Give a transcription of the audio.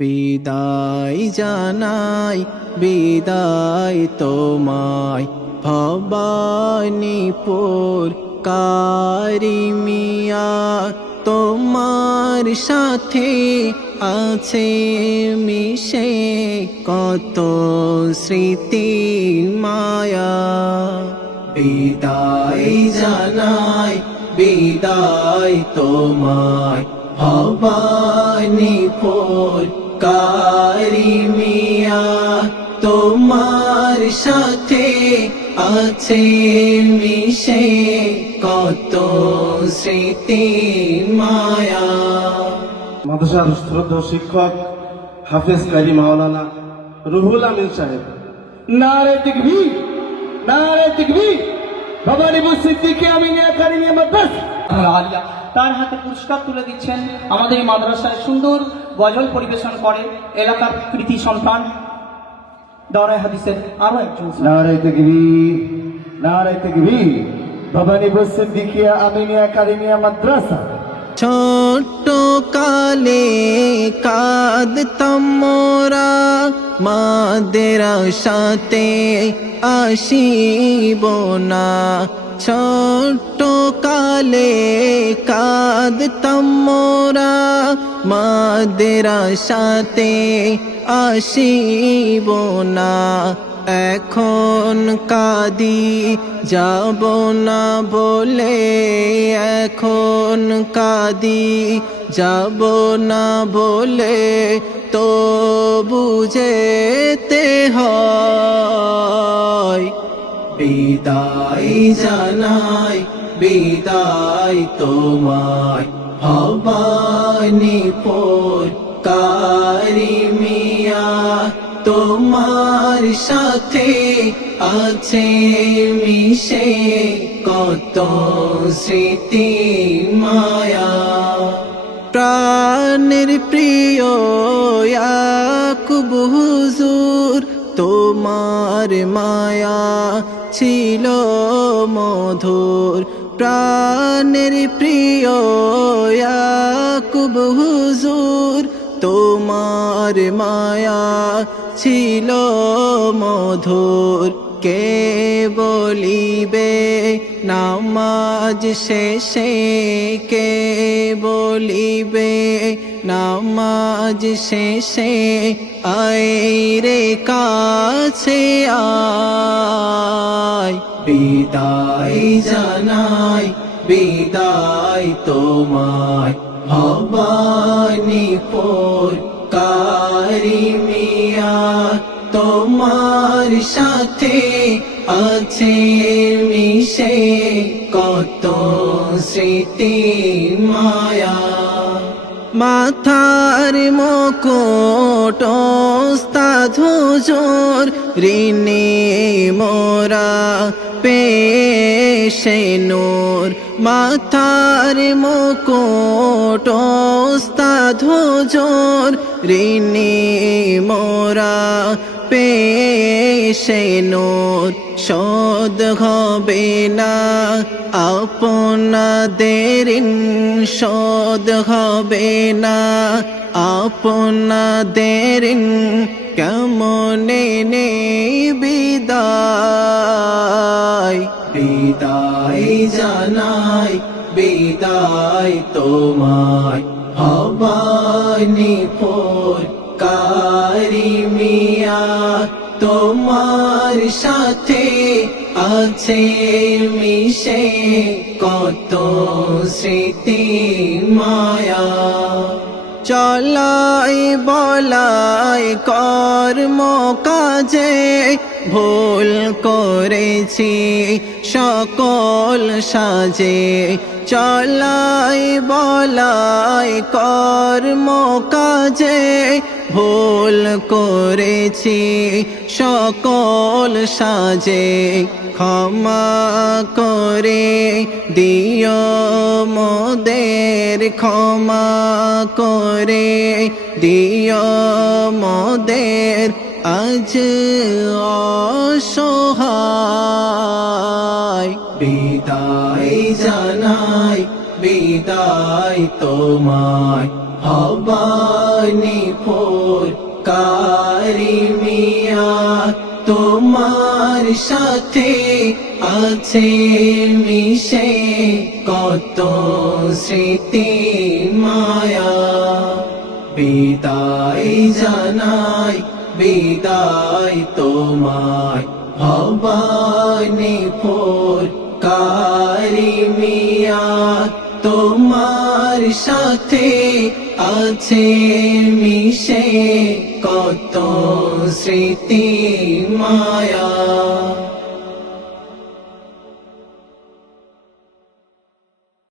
বিদায় জানাই, বিদায় তোমায়। ভবানীপুর কারিমিয়া তোমার সাথে আছে মিশে কত স্মৃতি মায়া। বিদায় জানাই, বিদায় তোমায়। ভবানীপুর কারিমিয়া তোমার সাথে আছে মিশে কত স্মৃতি মায়া। মাদ্রাসার শ্রদ্ধ শিক্ষক হাফেজ কারি মাওলানা রুহুল আমিন সাহেব। নারে তকবীর নারে তকবীর। ভবানীপুর সিদ্দিকী আমিনিয়া কারিমিয়া মাদ্রাসা। আলিয়া তার হাতে পুরস্কার তুলে দিচ্ছেন। আমাদের এই মাদ্রাসায় সুন্দর গজল পরিবেশন করে এলাকার কৃতি সন্তান। দরাই হাদিসের আরও একজন নারে তকবীর নারে তকবীর। ভবানীপুর সিদ্দিকিয়া আমিনিয়া কারিমিয়া মাদ্রাসা। ছোট্ট কালে কাঁদতাম মোরা মাদের সাথে আসিব না। ছোট্ট কালে কাঁদতাম মোরা, মাদের সাথে আসিব না। এখন কাদি যাব না বলে, এখন কাদি যাব না বলে তো বুঝেতে হয়। বিদায় জানাই, বিদায় তোমায়। ভবানীপুর কারিমিয়া তোমার সাথে আছে মিশে কত স্মৃতি মায়া। প্রাণের প্রিয়, ইয়াকুব হুজুর তোমার মায়া ছিল মধুর, প্রাণের প্রিয় হুজুর। তোমার মায়া ছিল মধুর, কে বলিবে নামাজ শেষে কে বলিবে নামাজ শেষে আয় রে কাছে আয়। বিদায় জানাই, বিদায় তোমায় ভবানীপুর কারিমিয়া তোমার সাথে আছে মিশে কত স্মৃতি মায়া। মাথার মুকুট ধুজোর ঋণে মোরা পেশে নূর। মাথার মুকুট ধুজোর ঋণে মোরা পেশে নূর শোধ হবে না। আপনাদের শোধ হবে না। আপনাদের কেমনে নে বিদায়? বিদায় জানাই, বিদায় তোমায়। ভবানীপুর কারিমিয়া তোমার সাথে আছে মিশে কত স্মৃতি মায়া। চলাই বলাই কর্ম কাজে ভুল করেছি, সকল সাজে চলাই বলাই কর্ম কাজে ভুল করেছি, সকল সাজে ক্ষমা করে দিও মোদের, ক্ষমা করে দিও মোদের। আজ অসহায় বিদায় তোমায় ভবানীপুর কারিমিয়া তোমার সাথে আছে মিশে কত স্মৃতি মায়া। বিদায় জানাই, বিদায় তোমায় ভবানীপুর কারিমিয়া তোমার সাথে আছে মিশে কত স্মৃতি মায়া।